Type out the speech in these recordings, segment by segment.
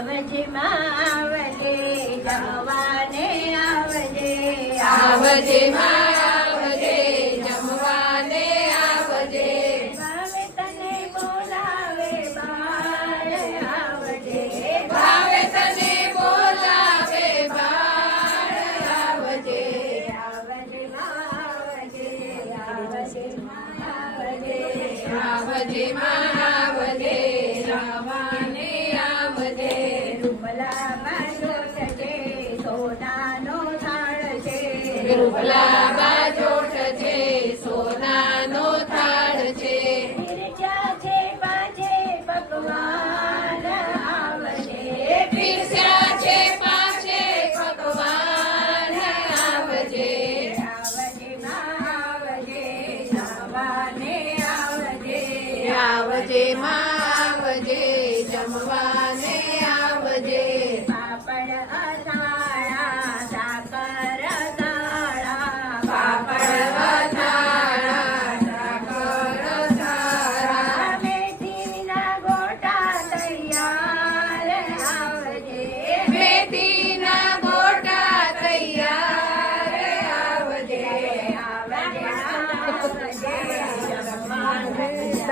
आवजे मावजे जमवाने आवजे. आवजे मावजे जमवाने आवजे. भावे तने बोलावे बाळ आवजे. भावे तने बोलावे बाळ आवजे. आवजे मावजे आवजे मावजे. आवजे मावजे. આવજે જમવાને આવજે પાપડ આધા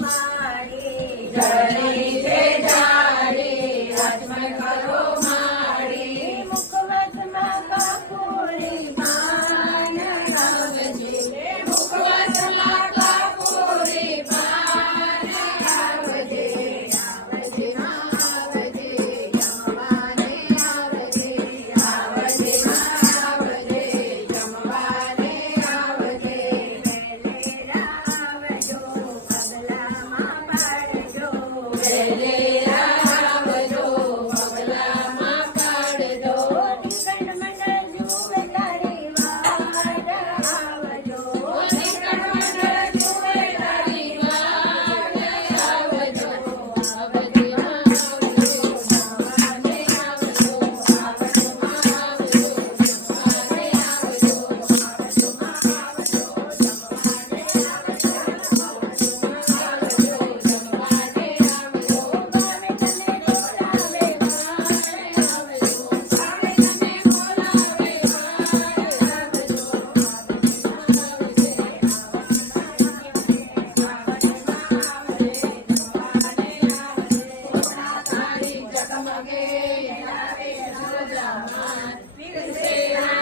ಮಾಡಿ ಗಣೇಶ ಸೇನಾ